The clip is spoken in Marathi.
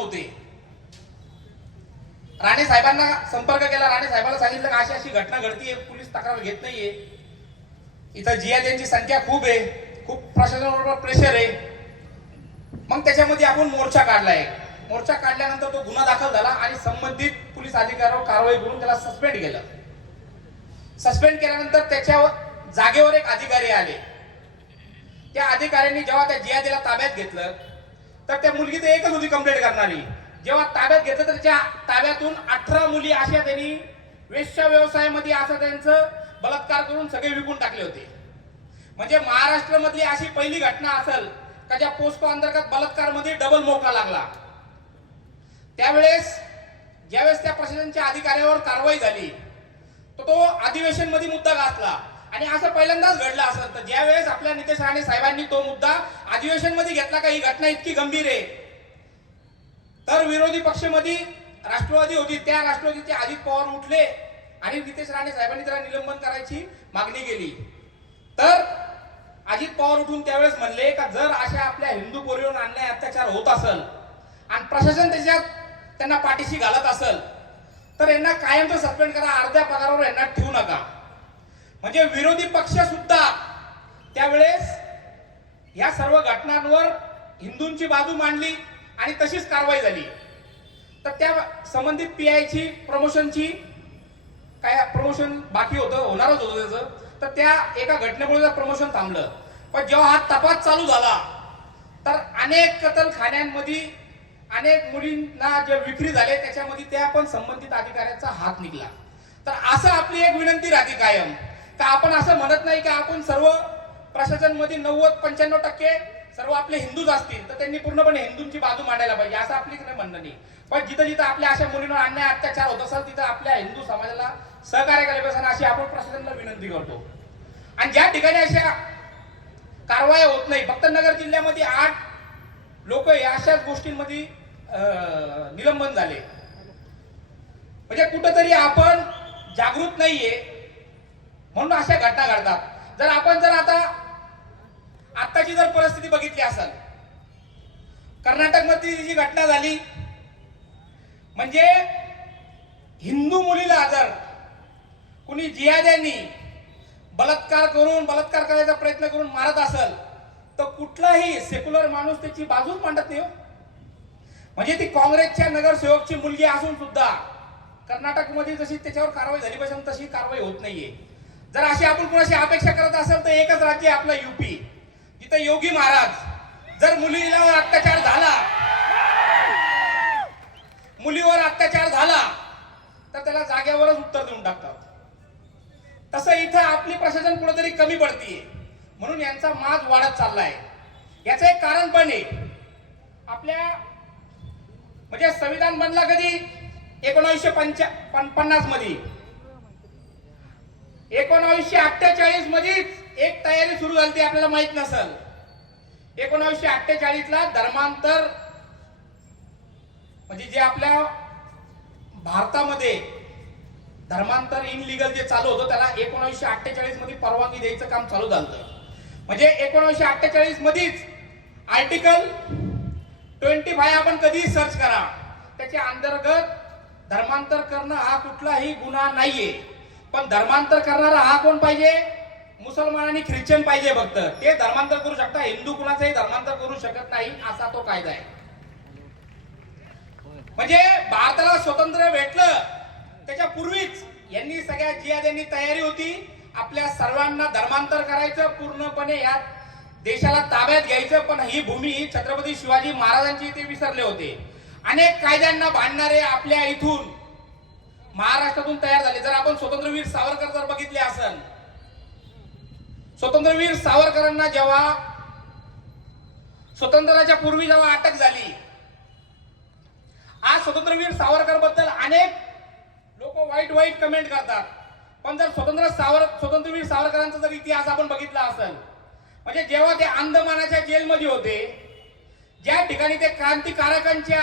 नव्हते. राणे साहेबांना संपर्क केला. राणे साहेबांना सांगितलं की अशी अशी घटना घडतीये, पोलीस तक्रार घेत नाहीये, इथं जिहाद्यांची संख्या खूप आहे, खूप प्रशासनावर प्रेशर आहे. मग त्याच्यामध्ये आपण मोर्चा काढलाय. मोर्चा काढल्यानंतर तो गुन्हा दाखल झाला आणि संबंधित पोलीस अधिकाऱ्यावर कारवाई करून त्याला सस्पेंड केलं. सस्पेंड केल्यानंतर त्याच्यावर जागेवर एक अधिकारी आले. त्या अधिकाऱ्यांनी जेव्हा त्या जिहादीला ताब्यात घेतलं तर त्या मुलगी तर एकच होती कंप्लेंट करणारी. जेव्हा ताब्यात घेतलं तर त्या ताब्यातून 18 मुली अशा त्यांनी वेश्या व्यवसायामध्ये असं त्यांचं बलात्कार करून सगळे विकून टाकले होते. म्हणजे महाराष्ट्रामधली अशी पहिली घटना असेल का ज्या पोस्को अंतर्गत बलात्कार मध्ये डबल मोका लागला. त्यावेळेस ज्यावेळेस त्या प्रशासनाच्या अधिकाऱ्यावर कारवाई झाली तर तो अधिवेशन मध्ये मुद्दा घातला आणि असं पहिल्यांदाच घडलं असं. तर ज्यावेळेस आपल्या नितेश राणे साहेबांनी तो मुद्दा अधिवेशन मध्ये घेतला का ही घटना इतकी गंभीर आहे, तर विरोधी पक्षामध्ये राष्ट्रवादी होती, त्या राष्ट्रवादीचे अजित पवार उठले आणि नितेश राणे साहेबांनी त्याला निलंबन करायची मागणी केली. तर अजित पवार उठून त्यावेळेस म्हणले का जर अशा आपल्या हिंदू पोरीवर अन्याय अत्याचार होत असेल आणि प्रशासन त्याच्यात त्यांना पाठीशी घालत असेल तर यांना कायमचं सस्पेंड करा, अर्ध्या पगारावर यांना ठेवू नका. म्हणजे विरोधी पक्ष सुद्धा त्यावेळेस या सर्व घटनांवर हिंदूंची बाजू मांडली आणि तशीच कारवाई झाली. तर त्या संबंधित पीआयची प्रमोशनची काय प्रमोशन बाकी होतं, होणारच होतं त्याचं, तर त्या एका घटनेमुळे प्रमोशन थांबलं. पण जेव्हा हा तपास चालू झाला तर अनेक कत्तलखान्यांमध्ये अनेक मुलींना जे विक्री झाले त्याच्यामध्ये त्या पण संबंधित अधिकाऱ्याचा हात निघाला. तर असं आपली एक विनंती राहते कायम का आपण असं म्हणत नाही की आपण सर्व प्रशासन मध्ये 90-95% सर्व आपले हिंदूच असतील तर त्यांनी पूर्णपणे हिंदूंची बाजू मांडायला पाहिजे असं आपली म्हणणं नाही. पण जिथं जिथं आपल्या अशा मुलींवर अन्याय अत्याचार होत असेल तिथं आपल्या हिंदू समाजाला सहकार्य करायला पाहिजे अशी आपण प्रशासनाला विनंती करतो. आणि ज्या ठिकाणी अशा कारवाया होत नाही, फक्त नगर जिल्ह्यामध्ये 8 लोक या अशाच गोष्टींमध्ये निलंबन झाले. म्हणजे कुठंतरी आपण जागृत नाहीये म्हणून अशा घटना घडतात. जर आपण जर आताची जर परिस्थिती बघितली असेल, कर्नाटक मध्ये जी घटना झाली म्हणजे हिंदू मुलीला जर कुणी जिहाद्यांनी बलात्कार करायचा प्रयत्न करून मारत असेल तर कुठलाही सेक्युलर माणूस त्याची बाजूच मांडत नाही. म्हणजे ती काँग्रेसच्या नगरसेवकची मुलगी असून सुद्धा कर्नाटकमध्ये जशी त्याच्यावर कारवाई झाली पाहिजे तशी कारवाई होत नाहीये. जर अशी आपण कोणाशी अपेक्षा करत असेल तर एकच राज्य आहे आपलं यूपी, जिथं योगी महाराज जर मुलीवर अत्याचार झाला तर त्याला जागेवरच उत्तर देऊन टाकतात. तसं इथं आपली प्रशासन कुठेतरी कमी पडतीये म्हणून यांचा माज वाढत चाललाय. याचं एक कारण पण आहे, आपल्या म्हणजे संविधान बनला कधी 1950 मध्ये, 1948 मध्येच एक तयारी सुरू झाली आपल्याला माहित नसेल. 1948 ला धर्मांतर म्हणजे जे आपल्या भारतामध्ये धर्मांतर इनलिगल जे चालू होतं त्याला 1948 मध्ये परवानगी द्यायचं काम चालू झालं. म्हणजे 1948 मध्येच आर्टिकल 25 आपण कधी सर्च करा त्याच्या अंतर्गत धर्मांतर करणं हा कुठलाही गुन्हा नाहीये. पण धर्मांतर करणारा हा कोण पाहिजे? मुसलमान आणि ख्रिश्चन पाहिजे. फक्त ते धर्मांतर करू शकता, हिंदू कुणाचंही धर्मांतर करू शकत नाही असा तो कायदा आहे. म्हणजे भारताला स्वातंत्र्य भेटलं त्याच्या पूर्वीच यांनी सगळ्या जिहाद्यांनी तयारी होती आपल्या सर्वांना धर्मांतर करायचं, पूर्णपणे या देशाला ताब्यात घ्यायचं. पण ही भूमी ही छत्रपती शिवाजी महाराजांची ते विसरले होते. अनेक कायद्यांना बांधणारे आपल्या इथून महाराष्ट्रातून तयार झाले. जर आपण स्वतंत्रवीर सावरकर जर बघितले असेल, स्वतंत्रवीर सावरकरांना जेव्हा स्वातंत्र्याच्या पूर्वी जेव्हा अटक झाली, आज स्वतंत्रवीर सावरकर बद्दल अनेक लोक वाईट कमेंट करतात. पण जर स्वतंत्रवीर सावरकरांचा जर इतिहास आपण बघितला असेल, म्हणजे जेव्हा ते अंदमानाच्या जेलमध्ये होते, ज्या ठिकाणी ते क्रांतिकारकांच्या